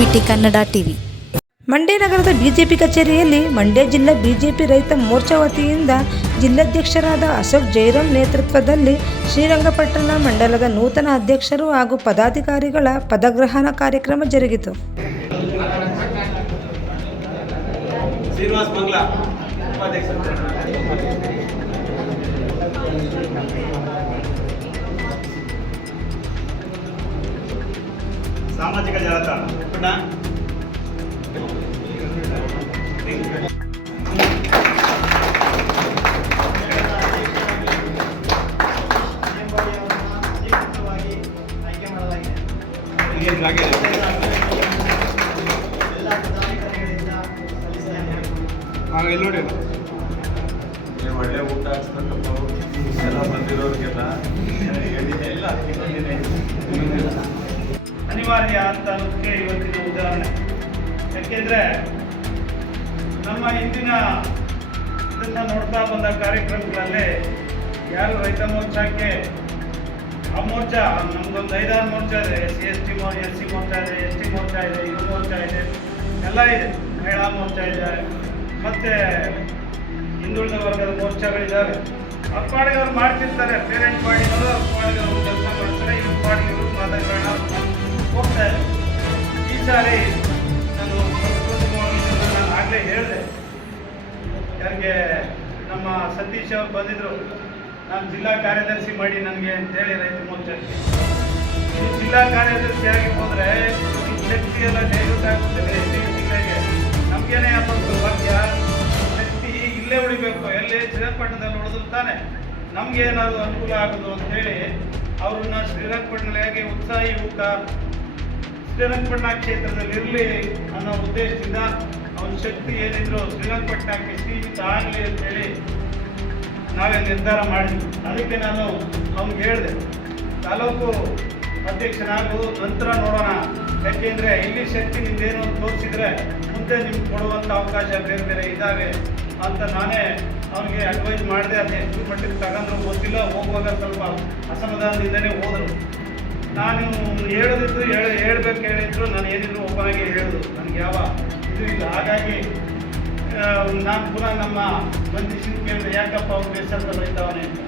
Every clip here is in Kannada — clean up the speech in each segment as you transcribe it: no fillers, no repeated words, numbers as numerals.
IBT Kannada TV. ಮಂಡ್ಯ ನಗರದ ಬಿಜೆಪಿ ಕಚೇರಿಯಲ್ಲಿ ಮಂಡ್ಯ ಜಿಲ್ಲಾ ಬಿಜೆಪಿ ರೈತ ಮೋರ್ಚಾ ವತಿಯಿಂದ ಜಿಲ್ಲಾಧ್ಯಕ್ಷರಾದ ಅಶೋಕ್ ಜೈರಾಮ್ ನೇತೃತ್ವದಲ್ಲಿ ಶ್ರೀರಂಗಪಟ್ಟಣ ಮಂಡಲದ ನೂತನ ಅಧ್ಯಕ್ಷರು ಹಾಗೂ ಪದಾಧಿಕಾರಿಗಳ ಪದಗ್ರಹಣ ಕಾರ್ಯಕ್ರಮ ಜರುಗಿತು. ಸಾಮಾಜಿಕ ಜಾಲತಾಣ ನೋಡಿ ಒಳ್ಳೆ ಊಟ ಎಲ್ಲ ಬಂದಿರೋರಿಗೆಲ್ಲ ಅನಿವಾರ್ಯ ಅಂತ ಅನ್ನೋದಕ್ಕೆ ಇವತ್ತಿನ ಉದಾಹರಣೆ. ಯಾಕೆಂದ್ರೆ ನಮ್ಮ ಹಿಂದಿನ ಇದನ್ನ ನೋಡ್ತಾ ಬಂದ ಕಾರ್ಯಕ್ರಮಗಳಲ್ಲಿ ಯಾರು ರೈತ ಮೋರ್ಚಾಕ್ಕೆ ಆ ಮೋರ್ಚಾ ನಮ್ದೊಂದು 5-6 ಮೋರ್ಚಾ ಇದೆ. SC ಮೋರ್ಚಾ ಇದೆ, ST ಮೋರ್ಚಾ ಇದೆ, ಯುವ ಮೋರ್ಚಾ ಇದೆ, ಎಲ್ಲ ಇದೆ. ಮಹಿಳಾ ಮೋರ್ಚಾ ಇದೆ, ಮತ್ತೆ ಹಿಂದುಳಿದ ವರ್ಗದ ಮೋರ್ಚಾಗಳಿದ್ದಾವೆ. ಆ ಪಾಡಿಗೆ ಅವ್ರು ಮಾಡ್ತಿರ್ತಾರೆ. ಪೇರೆಂಟ್ ಪಾಡಿಗಳು ಅವ್ರ ಪಾಡಿಗೆ ಅವ್ರು ಕೆಲಸ ಮಾಡ್ತಾರೆ. ಇವ್ರ ಪಾಡಿಗೆ ಇವರು ಮಾತಾಡೋಣ ಹೋಗ್ತಾ ಇದೆ. ಈ ಸಾರಿ ನಾನು ಆಗಲೇ ಹೇಳಿದೆ, ಯಾರಿಗೆ ನಮ್ಮ ಸತೀಶ್ ಅವರು ಬಂದಿದ್ರು, ನಾನು ಜಿಲ್ಲಾ ಕಾರ್ಯದರ್ಶಿ ಮಾಡಿ ನನಗೆ ಅಂತೇಳಿ ರೈತ ಮೋರ್ಚಾಕ್ಕೆ. ಈ ಜಿಲ್ಲಾ ಕಾರ್ಯದರ್ಶಿಯಾಗಿ ಹೋದರೆ ಈ ಶಕ್ತಿ ಎಲ್ಲ ಡೈಲ್ಯೂಟ್ ಆಗ್ತದೆ. ಜಿಲ್ಲೆಗೆ ನಮಗೇನೆ ಯಾವತ್ತು ವಾಕ್ಯ ಶಕ್ತಿ ಇಲ್ಲೇ ಉಳಿಬೇಕು, ಎಲ್ಲಿ ಶ್ರೀರಂಗಪಟ್ಟಣದಲ್ಲಿ ಉಳಿದ್ರು ತಾನೆ ನಮ್ಗೆ ಏನಾದ್ರು ಅನುಕೂಲ ಆಗೋದು ಅಂತೇಳಿ ಅವ್ರನ್ನ ಶ್ರೀರಂಗಪಟ್ಟಣಕ್ಕೆ ಉತ್ಸಾಹಿ ಯುವಕ ಶ್ರೀರಂಗಪಟ್ಟಣ ಕ್ಷೇತ್ರದಲ್ಲಿ ಇರಲಿ ಅನ್ನೋ ಉದ್ದೇಶದಿಂದ ಅವನ ಶಕ್ತಿ ಏನಿದ್ರು ಶ್ರೀರಂಗಪಟ್ಟಣಕ್ಕೆ ಸೀಮಿತ ಆಗಲಿ ಅಂತೇಳಿ ನಾವೇ ನಿರ್ಧಾರ ಮಾಡಿದ್ವಿ. ಅದಕ್ಕೆ ನಾನು ಅವ್ನಿಗೆ ಹೇಳಿದೆ, ತಾಲೂಕು ಅಧ್ಯಕ್ಷನಾಗು ನಂತರ ನೋಡೋಣ, ಯಾಕೆಂದರೆ ಇಲ್ಲಿ ಶಕ್ತಿ ನಿಮ್ದೇನು ಅಂತ ತೋರಿಸಿದ್ರೆ ಮುಂದೆ ನಿಮ್ಗೆ ಕೊಡುವಂಥ ಅವಕಾಶ ಬೇರೆ ಬೇರೆ ಇದ್ದಾವೆ ಅಂತ ನಾನೇ ಅವನಿಗೆ ಅಡ್ವೈಸ್ ಮಾಡಿದೆ. ಅದು ಎಷ್ಟು ಮಟ್ಟಿಗೆ ತಗೊಂಡ್ರು ಗೊತ್ತಿಲ್ಲ. ಹೋಗುವಾಗ ಸ್ವಲ್ಪ ಅಸಮಾಧಾನದಿಂದನೇ ಹೋದರು. ನಾನು ಹೇಳೋದಿದ್ರು ಹೇಳ್ಬೇಕು ಹೇಳಿದ್ರು ನಾನು ಏನಿದ್ರು ಒಬ್ಬನಾಗೆ ಹೇಳೋದು, ನನಗೆ ಯಾವ ಇದು ಇಲ್ಲ. ಹಾಗಾಗಿ ನಾನು ಪುನಃ ನಮ್ಮ ಬಂದಿಸಿ ಕೇಳಿದೆ, ಯಾಕಪ್ಪ ಅವ್ನು ಬೇಸರದ ರೈತವನೇ ಅಂತ.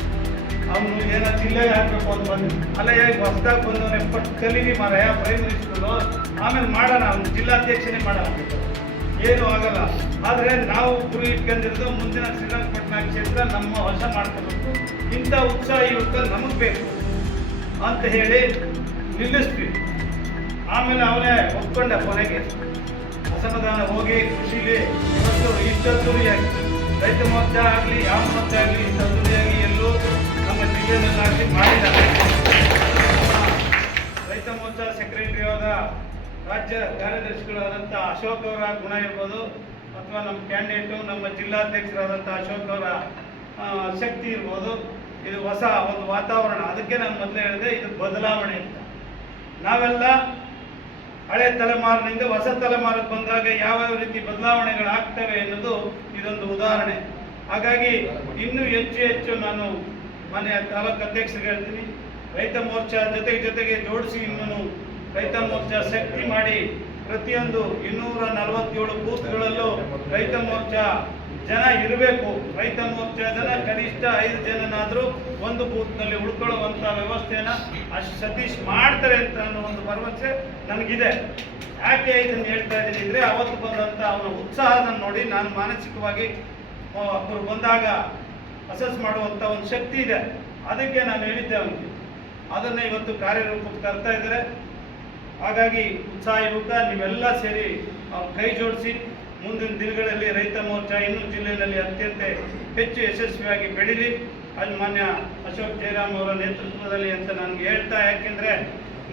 ಅವನು ಏನೋ ಜಿಲ್ಲೆಗೆ ಹಾಕಬೇಕು ಅಂತ ಬಂದು, ಅಲ್ಲ ಹೇಗೆ ಹೊಸದಾಗಿ ಬಂದವನೇ ಫಸ್ಟ್ ಕಲೀಲಿ ಮಾರಾಯ ಪ್ರೈಮರಿ ಸ್ಕೂಲು, ಆಮೇಲೆ ಮಾಡೋಣ, ಅವ್ನು ಜಿಲ್ಲಾಧ್ಯಕ್ಷನೇ ಮಾಡೋಣ, ಏನೂ ಆಗಲ್ಲ. ಆದರೆ ನಾವು ಗುರಿ ಇಟ್ಕೊಂಡಿರೋದು ಮುಂದಿನ ಶ್ರೀರಂಗಪಟ್ಟಣ ಕ್ಷೇತ್ರ ನಮ್ಮ ವಶ ಮಾಡ್ಕೋಬೇಕು, ಇಂಥ ಉತ್ಸಾಹ ಯುವಕ ನಮಗೆ ಬೇಕು ಅಂತ ಹೇಳಿ ನಿಲ್ಲಿಸ್ತೀವಿ. ಆಮೇಲೆ ಅವನೇ ಒಪ್ಕೊಂಡ. ಕೊನೆಗೆ ಅಸಮಾಧಾನ ಹೋಗಿ ಖುಷಿಲಿ ಇವತ್ತು ಇಷ್ಟೊತ್ತುರಿಯಾಗಿ ರೈತ ಮೋರ್ಚಾ ಆಗಲಿ ಯಾವ ಮೋರ್ಚಾ ಆಗಲಿ ಇಷ್ಟೊತ್ತುರಿಯಾಗಿ ಎಲ್ಲೂ ನಮ್ಮ ಜಿಲ್ಲೆಯಲ್ಲಾಗಲಿ ಮಾಡಿದ್ದಾರೆ. ರೈತ ಮೋರ್ಚಾ ಸೆಕ್ರೆಟರಿ ಆದ ರಾಜ್ಯ ಕಾರ್ಯದರ್ಶಿಗಳಾದಂಥ ಅಶೋಕ್ ಅವರ ಗುಣ ಇರ್ಬೋದು, ಅಥವಾ ನಮ್ಮ ಕ್ಯಾಂಡಿಡೇಟು ನಮ್ಮ ಜಿಲ್ಲಾಧ್ಯಕ್ಷರಾದಂಥ ಅಶೋಕ್ ಅವರ ಶಕ್ತಿ ಇರ್ಬೋದು. ಇದು ಹೊಸ ಒಂದು ವಾತಾವರಣ. ಅದಕ್ಕೆ ನಾನು ಮೊದಲೇ ಹೇಳಿದೆ, ಇದು ಬದಲಾವಣೆ ಅಂತ. ನಾವೆಲ್ಲ ಹಳೆ ತಲೆಮಾರಿನಿಂದ ಹೊಸ ತಲೆಮಾರಿಗೆ ಬಂದಾಗ ಯಾವ್ಯಾವ ರೀತಿ ಬದಲಾವಣೆಗಳಾಗ್ತವೆ ಎನ್ನುವುದು ಇದೊಂದು ಉದಾಹರಣೆ. ಹಾಗಾಗಿ ಇನ್ನೂ ಹೆಚ್ಚು ನಾನು ಮನೆಯ ತಾಲೂಕು ಅಧ್ಯಕ್ಷರಿಗೆ ಹೇಳ್ತೀನಿ, ರೈತ ಮೋರ್ಚಾ ಜೊತೆಗೆ ಜೋಡಿಸಿ ಇನ್ನೂ ರೈತ ಮೋರ್ಚಾ ಶಕ್ತಿ ಮಾಡಿ ಪ್ರತಿಯೊಂದು 247 ಬೂತ್ಗಳಲ್ಲೂ ರೈತ ಮೋರ್ಚಾ ಜನ ಇರಬೇಕು. ರೈತ ಮೋರ್ಚಾ ಜನ ಕನಿಷ್ಠ 5 ಜನನಾದರೂ ಒಂದು ಬೂತ್ನಲ್ಲಿ ಉಳ್ಕೊಳ್ಳುವಂಥ ವ್ಯವಸ್ಥೆಯನ್ನು ಸತೀಶ್ ಮಾಡ್ತಾರೆ ಅಂತ ಅನ್ನೋ ಒಂದು ಭರವಸೆ ನನಗಿದೆ. ಯಾಕೆ ಇದನ್ನು ಹೇಳ್ತಾ ಇದ್ದೀನಿ ಅಂದರೆ, ಅವತ್ತು ಬಂದಂಥ ಅವನ ಉತ್ಸಾಹನ ನೋಡಿ ನಾನು ಮಾನಸಿಕವಾಗಿ ಅವರು ಬಂದಾಗ ಅಸೆಸ್ ಮಾಡುವಂಥ ಒಂದು ಶಕ್ತಿ ಇದೆ. ಅದಕ್ಕೆ ನಾನು ಹೇಳಿದ್ದೆ ಅವನಿಗೆ, ಅದನ್ನು ಇವತ್ತು ಕಾರ್ಯರೂಪಕ್ಕೆ ತರ್ತಾ ಇದ್ದಾರೆ. ಹಾಗಾಗಿ ಉತ್ಸಾಹ ಯುವಕ ನೀವೆಲ್ಲ ಸೇರಿ ಕೈ ಜೋಡಿಸಿ ಮುಂದಿನ ದಿನಗಳಲ್ಲಿ ರೈತ ಮೋರ್ಚಾ ಇನ್ನೂ ಜಿಲ್ಲೆಯಲ್ಲಿ ಅತ್ಯಂತ ಹೆಚ್ಚು ಯಶಸ್ವಿಯಾಗಿ ಬೆಳೀಲಿ. ಅದು ಮಾನ್ಯ ಅಶೋಕ್ ಜೈರಾಮ್ ಅವರ ನೇತೃತ್ವದಲ್ಲಿ ಅಂತ ನನಗೆ ಹೇಳ್ತಾ, ಯಾಕೆಂದರೆ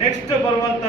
ನೆಕ್ಸ್ಟ್ ಬರುವಂಥ